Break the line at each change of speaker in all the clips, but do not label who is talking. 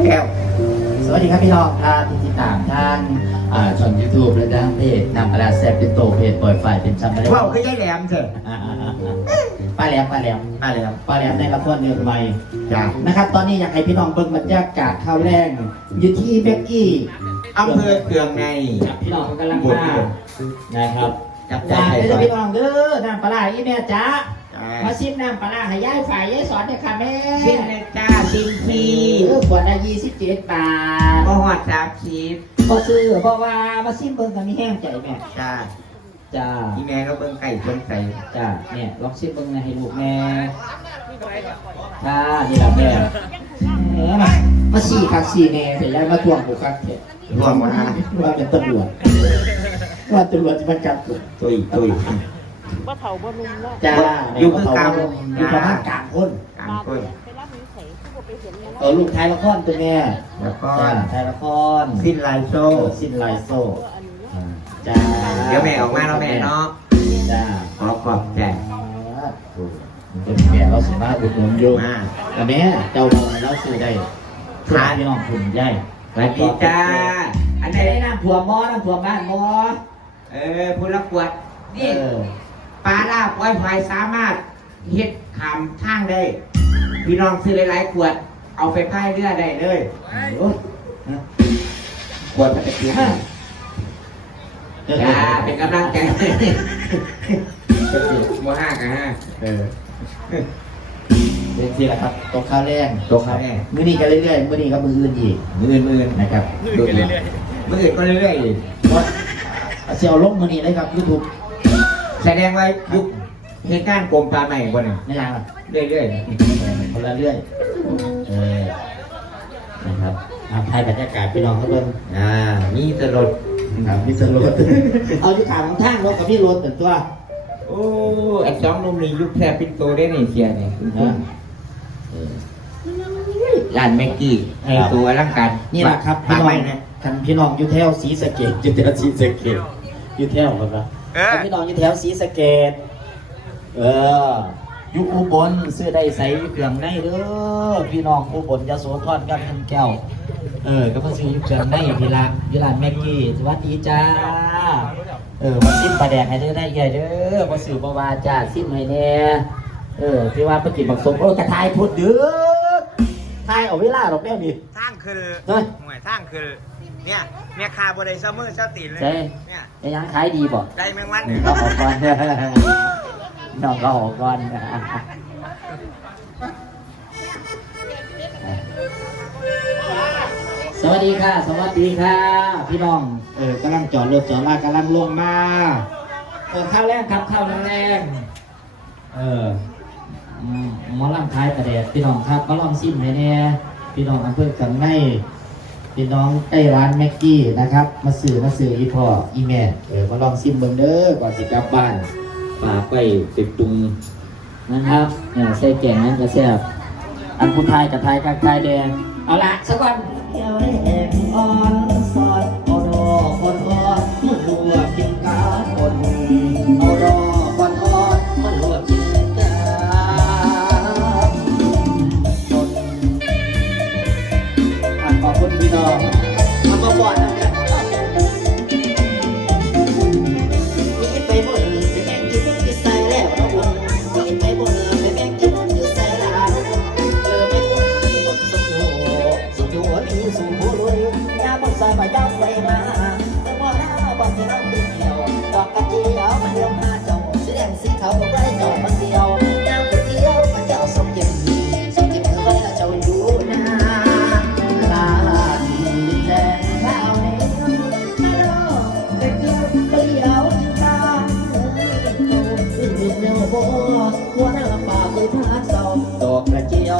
แก้ว
สวัสดีครับพี่น้องครับที่ติดตามทางอ่าช่องยูทูบและทางเพจนำปลาแซ่บเป็นโตเพจปล่อยไฟเป็นจำไม่ได้
ว่าวคือยายแหลมเถอะ
อ่าๆๆๆป้าแหลมป้าแหลม
มาแล้ว
ป้าแหลมในละครเนื้อใหม่
จ้า
นะครับ ตอนนี้อยากให้พี่น้องเบิ่งบรรยากาศข้าวแรงอยู่ที่เบกกี้
อำเภอเคืองใน
ครับพี่น้องกำลังมานะครับ
จับใจ
จ้า
ใคร
เด้
ก่
อ
อน
พี่น้องเด้อน้ำปลาร้าอีแม่จ้า
จ้า
มาชิมน้ำปลาร้าให้ยายฝ่ายยายสอนเนี่ยค่ะแม่
ชิมเลยจ้าชิมที
เออขวดละยี่สิบเจ็ดบาท
ก็หอดสามชีพ
พอซื้อเพราะว่ามาซิมเบิ่งกันมีแห้งใจแม่
จ้า
จ้า
พี่แม่ก็เบิ่งไก่เบิ่งไก่
จ้าเนี่ยลองซิมเบิ่งนะให้ลูกแม่ค่ะนี่แหละแม่เออมามาสี่คักสี่แน่เสร็จแล้วมาทวงกูคักเถอะ
รวมมา
ว่าเป็นตำรวจว่าตำรวจจะมาจับกู
ตุยตุย
ว่าเถาบ่นุ่มแล้ว
จ้า
อยู่คือเก่า
อยู่ประมาณกลางคน
กลางคน
ไปรับนิ้วไข่ที่บ่ไปเห็นมัน
เออลูกไทยละครตัวแม่
แล้วก็
จ้าไทยละคร
สิ้นลายโซ่
โซ่สิ้นลายโซ่
ตัวอันนี้
อ่าจ้า
เดี๋ยวแม่ออกมาแล้วแม่เนาะ
จ้า
ขอขอบใจ
เป็นแม่เราสามารถอุดหนุนอยู่
มา
แต่แม่เจ้าเราเราซื้อได้ทานพี่น้องคุณย่าย
สวัสดีจ้า อัน
ไม่
นี้
ได้น้ำถั่วหม้อน้ำถั่วบ้านหม้อ
เออพูดละกวด
เอ
นี่
อ
ปลาลาบไวไฟสามารถเฮ็ดขามทางได้ พี่น้องซื้อหลายๆขวด เอาไปพายเรือได้เลย
โอ้ย
ขวดพลาสติกจ้าเป็นกำลังใจโมห้ากันห้า
เออเป็นสิละครับตกข้าวแรง
ตกข้าวแรง
มื้อนี้ก็เรื่อยๆมื้อนี้ก็มืออื่นอีก
มืออื่นมืออื่น
นะครับ
ดูเรื่อยมืออื่นก็เรื่อยๆอีก
เพราะเสียวลงมื้อนี้เลยครับ YouTube
แสดงว่ายุคเหตุการณ์กรมปลาใหม่คนหนึ่ง
ไม่ยังหรอก
เรื่อย
คนละเรื่อยเออนะครับอาภายบรรยากาศพี่น้องเขาเบิ่ง
ๆอ่ามีตลด
ครับมีสรถเอาที่ขางของทางรถกับพี่รถเป็นตัว
โอ้ไอ้สองหนุ่มนี่ยุคแทบปินโตได้นี่เสียนี่คุณ
นะ
ร้านแม็กกี้ให้ตัวร่างการ
นี่แหละครับ
ปลา
พี่น้อ
ใหม่
ง
นะ
คันพี่น้องอยู่แถวสีสะเกดอยู่แถวสีสะเกดอยู่แถวกันปะ
เออ
คันพี่น้องอยู่แถวสีสะเกดเออ อยู่อุบลซื้อได้ใส่เครื่องในเด้อพี่น้องอุบลยโสธรกันทันแก้ว เออ ก็มาซื้ออยู่เครื่องในพี่ละพี่ร้านแม็กกี้สวัสดีจ้า เออมาซิมปลาแดงให้ได้ได้ใหญ่เด้อมาสื่อมาวาจ้าซิมให้แน่เออที่ว่าไปกินบักสมโอ้กระทายพูดเด้อทายเอาเวลาหรอกแน่นี่
สร้างคือ
เฮ้ย
หน่วยสร้างคือ เนี่ยเนี่ยคาบริษัทมือเจ้าตีนเลย
ใช่
เนี่ย
จะยังขายดีบ่
ได้แมงวัน
น้องออกก่อนน้องก็ออกก่อนสวัสดีค่ะ สวัสดีค่ะ พี่น้อง เออกำลังจอดรถจอดลากำลังลงมาเออข้าวแรงครับข้าวแรงๆเอออืมหมอลำคล้ายประเดดพี่น้องครับก็ลองซิมให้แน่พี่น้องอำเภอกันใน พี่น้องใกล้ร้านแม็กกี้นะครับ มาสื่อมาสื่ออีพ่ออีแม่เออมาลองซิมเบิ่งเด้อก่อนสิกลับบ้านฝากไปติดตุงนะครับเนี่ยใส่แกงนั้นก็แซ่บอันผู้ไทยกับไทยกับไทยแดงเอาละสักวัน มัน้องมามาบอดนะ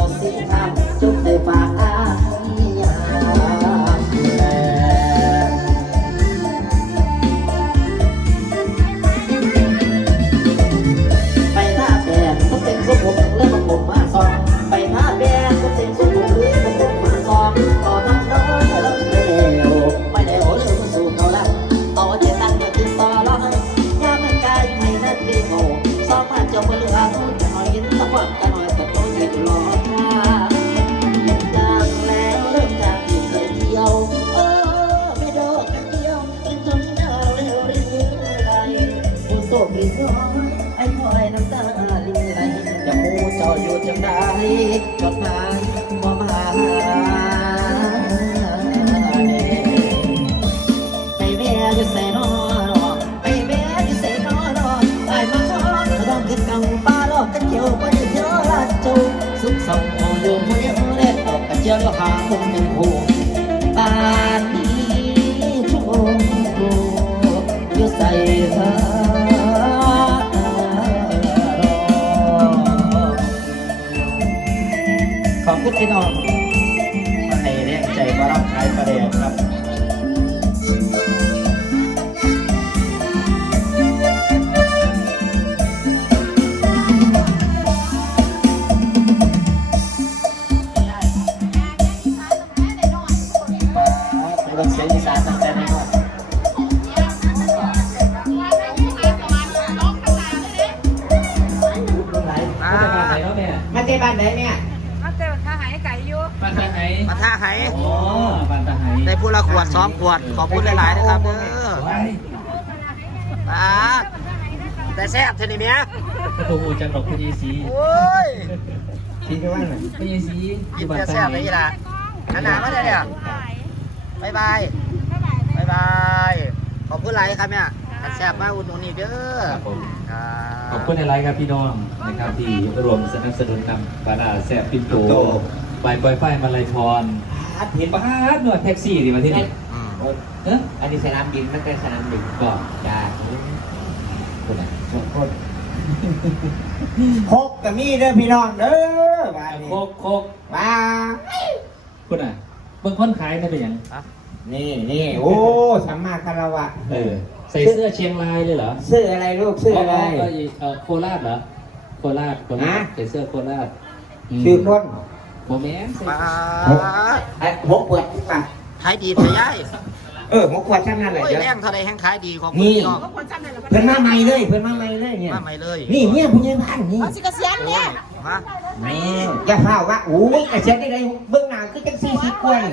กร น้ำตาลินไหลจะมูเจ้าอยู่จังได้
จดมายบ่มาไปแม่อยู่ใส่นอนไปแม่อยู่ใส่นอนไปมาทอนก็ต้องขึ้นกังป้าลอกกเกี่ยวบ่ได้เยอะจูสุขส่งโมโมเดีเล็ดตกกันเจียวหาคนหนึ่งหูปานนี้ชมดูอยู่ใส่เธอ คุณพี่น้องมาให้แรงใจมารับขายประเดี๋ยวครับในวันเสียงอีสานตั้งแต่ในวัน
อ่ามาเตะบ้านไหนเนี่ยา
นตาไห
มาท่าไห
โอ้บ้านตาไห
ได้พูดละขวดซ้อมขวด ขอบคุณหลายๆนะครับเด้อ
ไว้
อ่าแต่แซ่บเท่านี้เมีย
โอ้โหจังหวัดพุทธศรี
โอ้ยทิ้งไปว่าหน่อย
พุทธศรี
กินแต่แซ่บเลยล่ะอันหนามาเลยเนี่ยบายบายบายบายขอบคุณหลายครับเนี่ยแต่แซ่บมากอุ่นนุ่นนี่เด้อ
ครับผม
ครับ
ขอบคุณในไลน์ครับพี่น้องนะครับที่รวมสนับสนุนนำปาราแซ่บปินโต ไปปล่อยไฟมาลายพร
อาเห็น
บ้านหนวดแท็กซี่ดิมาที่นี่
อืม
เอ๊ะ
อันนี้สนามบินมันเป็นสนามบิน
ก็
ได้
คนไหน
สองคนพกกับมีเด้อพี่น้องเด้อบ้านนี้
โคกโคก
บ้า
คนไหนเบิ่งคนขายได้เป็นหยัง
นี่นี่โอ้สัมมาคารวะ
เออใส่เสื้อเชียงรายเลยเหรอ
ชื่ออะไรลูกชื่ออะไร
ก็เอ่อโคราชเหรอโคราชโคราช
ฮะ
ใส่เสื้อโคราชม
ชื่อคน
โมแมนใส่
ป้าไอ้หกขวดป่ะขายดีเถอะยายเออหกขวดช่างนั่นแหละ
โอ้ย
เดี๋ยว
แรงเท่าไรแห้งขายดีของ
นี่
พี่น้อง
เพิ่นมาใหม่เลยเพิ่นมาใหม่เลยเนี่ย
มาใหม่เลย
นี่เนี่ยผู้ใหญ่บ้านนี่
เอาสิเกษียณเนี่ย
ฮะ
นี่อย่าพาว่าโอ้ยกระเช็ดได้เลยเบื้องหน้าคือจังสี่สิบกว่านี่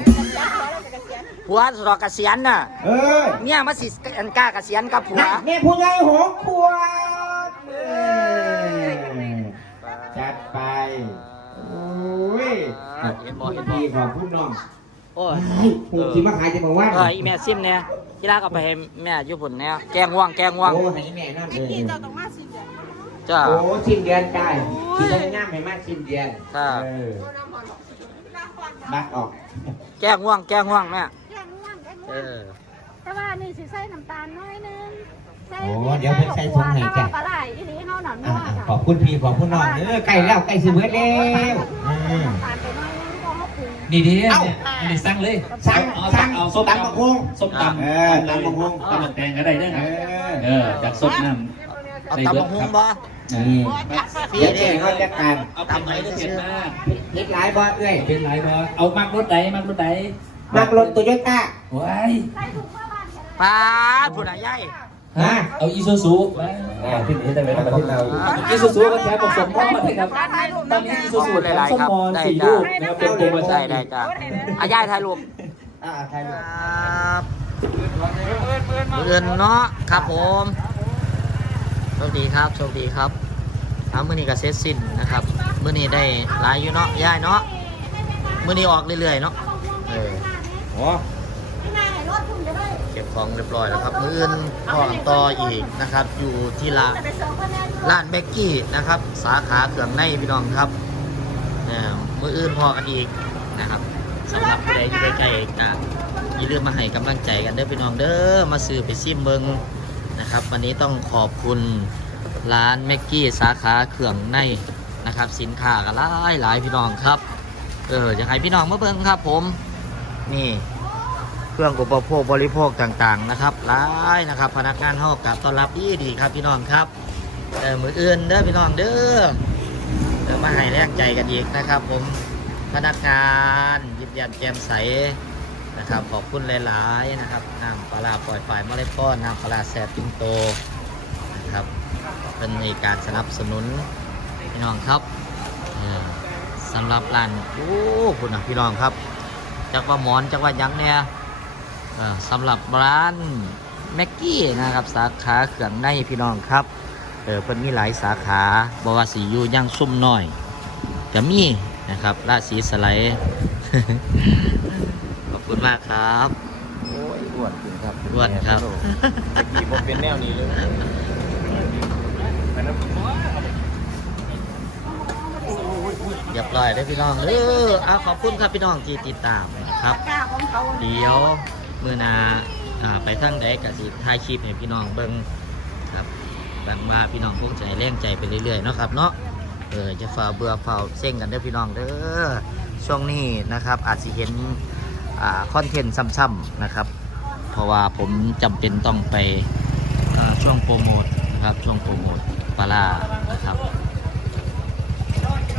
ผัวรอเกษียณน่ะ
เออ
เมียมาสิอันกล้าเกษียณกับผัว
นักเนี่ยผู้ใหญ่หกขวดเออจัดไปโอ้ย
เห็นบ่
พู
เห็
ด
นบ่
ดีขอบคุณน้อง
โอ้ย
เฮ้ยหูสิมาขายจะบอกว่า
เอออีแม่ซิมเนี่ยที่รักเอาไปให้แม่อยู่พุ่นเนี่ยแกงง่วงแกงง่วง
โอ้ให้แม่นั่นเลย
ที่เจ้าต้องมาสิเดือน
จ้า
โอ้สิ้นเดือนได้ที่ต้องย่ำให้มากสิ้นเดือน
จ้า
เออบักออก
แกงง่วงแกงง่วงแม่
แค่ง่วงแค่ง่
เอ
วง
อ
แต่ว่านี่สิใส่น้ำตาลน้อยนึงใส่
โอ้เดี๋ยวเพิ่นใส่ถุงให้จ้ะ
ปลาไหลอีนี้เขาหนอนนั
อะ
ว
อะ
จ้ะ
ขอบคุณพี่ขอบคุณน้องเออใกล้แล้วใกล้สิเบิดแล้วอืม
น้ำตาลไปน้อยนึงก็เขาปรุง
นี่ดี
เอ้า
เนี่ยอันนี้สั่งเลย
สั่ง
เอา
สั่ง
เอาส้ม
ตำบักหุ่ง
ส้มตำ
เออตำบักหุ่ง
ตำบักแตงก็ได้เด้อ
เอ
ครับ
อ
เออจากส้มน้
เอาำ
ได้
ตำ
เบิ
บั
ด
กหุ่
ค
ง
รับ
บ่
นี่
ฟรี
เดี๋ยว
เด้
เดี๋ยวเขาจัดการ
เอาเป็นไหนก็เผ็ดมาก
เฮ็ดหลายบ่เอ้ย
เป็นไรบ่เอามักรถไหนมักรถไหน
มักรถโตโยต้า
ว้าย
ปาดผู้ใดใหญ่
ฮะเอาอีซูซูไปอ่าที่นี่ได้ไหมครับที่เราอีซูซูก็แถมผสมพ่อมาเลยครับตอนนี้อีซูซูแถมส้มมอนสี่ลูกนะครับเป็นโปรโมชั่
ได้
น
ได้จ้าอายายถ่ายรูป
อ่าใคร
ค
รู้
รับเดือนเนาะครับผมโชคดีครับโชคดีครับเอามื่อนี้ก็เสร็จสิ้นนะครับมื่อนี้ได้หลายอยู่เนาะย่ายเนาะมื่อนี้ออกเรื่อยๆเนาะเออ
โอ้
เก็บของเรียบร้อยแล้วครับมื้ออื่นพ่อต่ออีกนะครับ อยู่ที่ร้านร้านเบกกี้นะครับ สาขาเครื่องในพี่น้องครับเอ่อมื้ออื่นพอกันอีกนะครับสำหรับผู้ใดอยู่ใกล้ๆก็อย่าลืมมาให้กำลังใจกันเด้อพี่น้องเด้อมาซื้อไปซิมเบิงนะครับ วันนี้ต้องขอบคุณร้านเมกกี้สาขาเครื่องในนะครับ สินค้าก็หลายหลายพี่น้องครับ เอออยากให้พี่น้องมาเบิ่งครับผมนี่ เครื่องอุปโภคบริโภคต่างๆนะครับหลายนะครับ พนักงานห้องกับต้อนรับดีดีครับพี่น้องครับเออมืออื่นเด้อพี่น้องเด้อเดี๋ยวมาให้แรงใจกันอีกนะครับ ผมพนักงานยิ้มแย้มแจ่มใสนะครับขอบคุณหลายๆนะครับน้ำปลาปล่อยฝ่ายมะเล็ดป้อนน้ำปลาแซ่บปิงโตนะครับเป็นในการสนับสนุนพี่น้องครับสำหรับร้านโอ้คุณนะพี่น้องครับจากว่าหมอนจากว่ายังเนี่ย สำหรับร้านแม็กกี้นะครับสาขาเครื่องในพี่น้องครับเออเพิ่นมีหลายสาขาบว่าสีอยู่ย่างซุ่มน้อยจะมีนะครับราศีสไลด์ขอบคุณมากครับ
โอ้ยอ้วนจริงครับ
อ้วนครับ
ตะกี้ผมเป็นแนวนี้เลยอันนั้น
เรียบร้อยได้อพี่น้องเออเอาขอบคุณครับพี่น้องที่ติดตามนะครับ
กล้าของเขา
เดี๋ยว มือนาไปทั้งใดกับสิถ่ายคลิปให้พี่น้องเบิ่งครับบางว่าพี่น้องคงใจแรงใจไปเรื่อยๆเนาะครับเนาะเออจะฝ่าเบื่อฝ่าเซ็งกันเด้อพี่น้องเด้อช่วงนี้นะครับ อาจสิเห็นคอนเทนต์ซ้ำๆนะครับ เพราะว่าผมจำเป็นต้องไปช่วงโปรโมทนะครับช่วงโปรโมทปลาร้านะครับ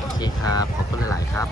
โอเคครับขอบคุณหลายๆครับ